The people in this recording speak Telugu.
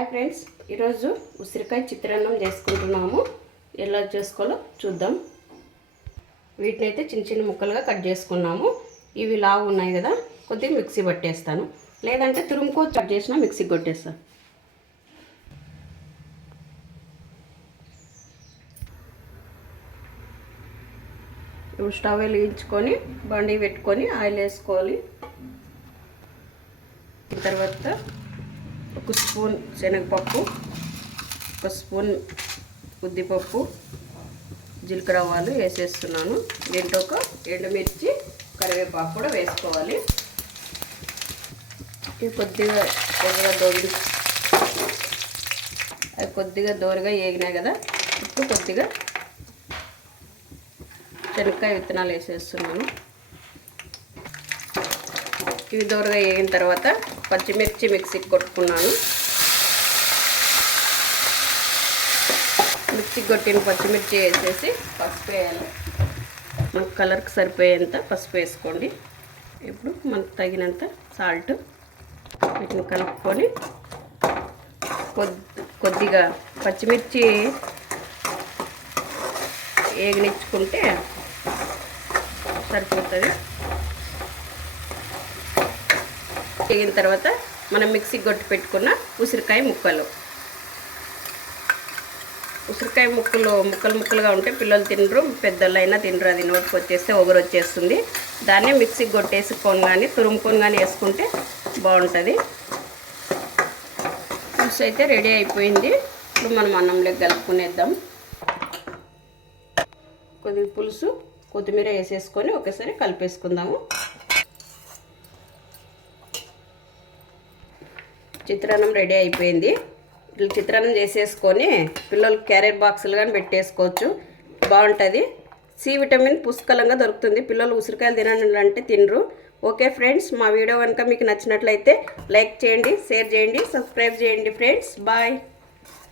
హాయ్ ఫ్రెండ్స్, ఈరోజు ఉసిరికాయ చిత్రాన్నం చేసుకుంటున్నాము. ఎలా చేసుకోవాలో చూద్దాం. వీటిని అయితే చిన్న చిన్న ముక్కలుగా కట్ చేసుకున్నాము. ఇవి లావు ఉన్నాయి కదా, కొద్దిగా మిక్సీ పట్టేస్తాను, లేదంటే తురుముకో కట్ చేసినా మిక్సీకి కొట్టేస్తాను. ఇప్పుడు స్టవ్ వెలిగించుకొని బండి పెట్టుకొని ఆయిల్ వేసుకోవాలి. తర్వాత ఒక స్పూన్ శనగపప్పు, ఒక స్పూన్ ఉద్దిపప్పు, జీలకర్ర ఆవాలు వేసేస్తున్నాను. దీంట్లో ఒక ఎండుమిర్చి, కరివేపాకు కూడా వేసుకోవాలి. ఇవి కొద్దిగా దోరగా వేగినాయి కదా, ఇప్పుడు కొద్దిగా శనక్కాయ విత్తనాలు వేసేస్తున్నాను. ఇవి దోరగా వేగిన తర్వాత పచ్చిమిర్చి మిక్సీకి కొట్టుకున్నాను. మిక్సీకి కొట్టిన పచ్చిమిర్చి వేసేసి పసుపు వేయాలి. మనకు కలర్కి సరిపోయేంత పసుపు వేసుకోండి. ఇప్పుడు మనకు తగినంత సాల్ట్ వీటిని కలుపుకొని కొద్దిగా పచ్చిమిర్చి వేగనిచ్చుకుంటే సరిపోతుంది. వేగిన తర్వాత మనం మిక్సీకి కొట్టి పెట్టుకున్న ఉసిరికాయ ముక్కలుగా ఉంటే పిల్లలు తినరు, పెద్దలైనా తినరు. అది నోటికి వచ్చేస్తే ఒగరు వచ్చేస్తుంది. దాన్ని మిక్సీకి కొట్టేసుకొని కానీ తురుముకొని కానీ వేసుకుంటే బాగుంటుంది. పులుసు అయితే రెడీ అయిపోయింది. ఇప్పుడు మనం అన్నంలోకి కలుపుకునేద్దాం. కొద్దిగా పులుసు కొత్తిమీర వేసేసుకొని ఒకసారి కలిపేసుకుందాము. చిత్రాన్నం రెడీ అయిపోయింది. ఇట్లా చిత్రాన్నం చేసేసుకొని పిల్లలు క్యారెట్ బాక్సులు కానీ పెట్టేసుకోవచ్చు, బాగుంటుంది. సి విటమిన్ పుష్కలంగా దొరుకుతుంది. పిల్లలు ఉసిరికాయలు తినాలంటే తినరు. ఓకే ఫ్రెండ్స్, మా వీడియో కనుక మీకు నచ్చినట్లయితే లైక్ చేయండి, షేర్ చేయండి, సబ్స్క్రైబ్ చేయండి ఫ్రెండ్స్. బాయ్.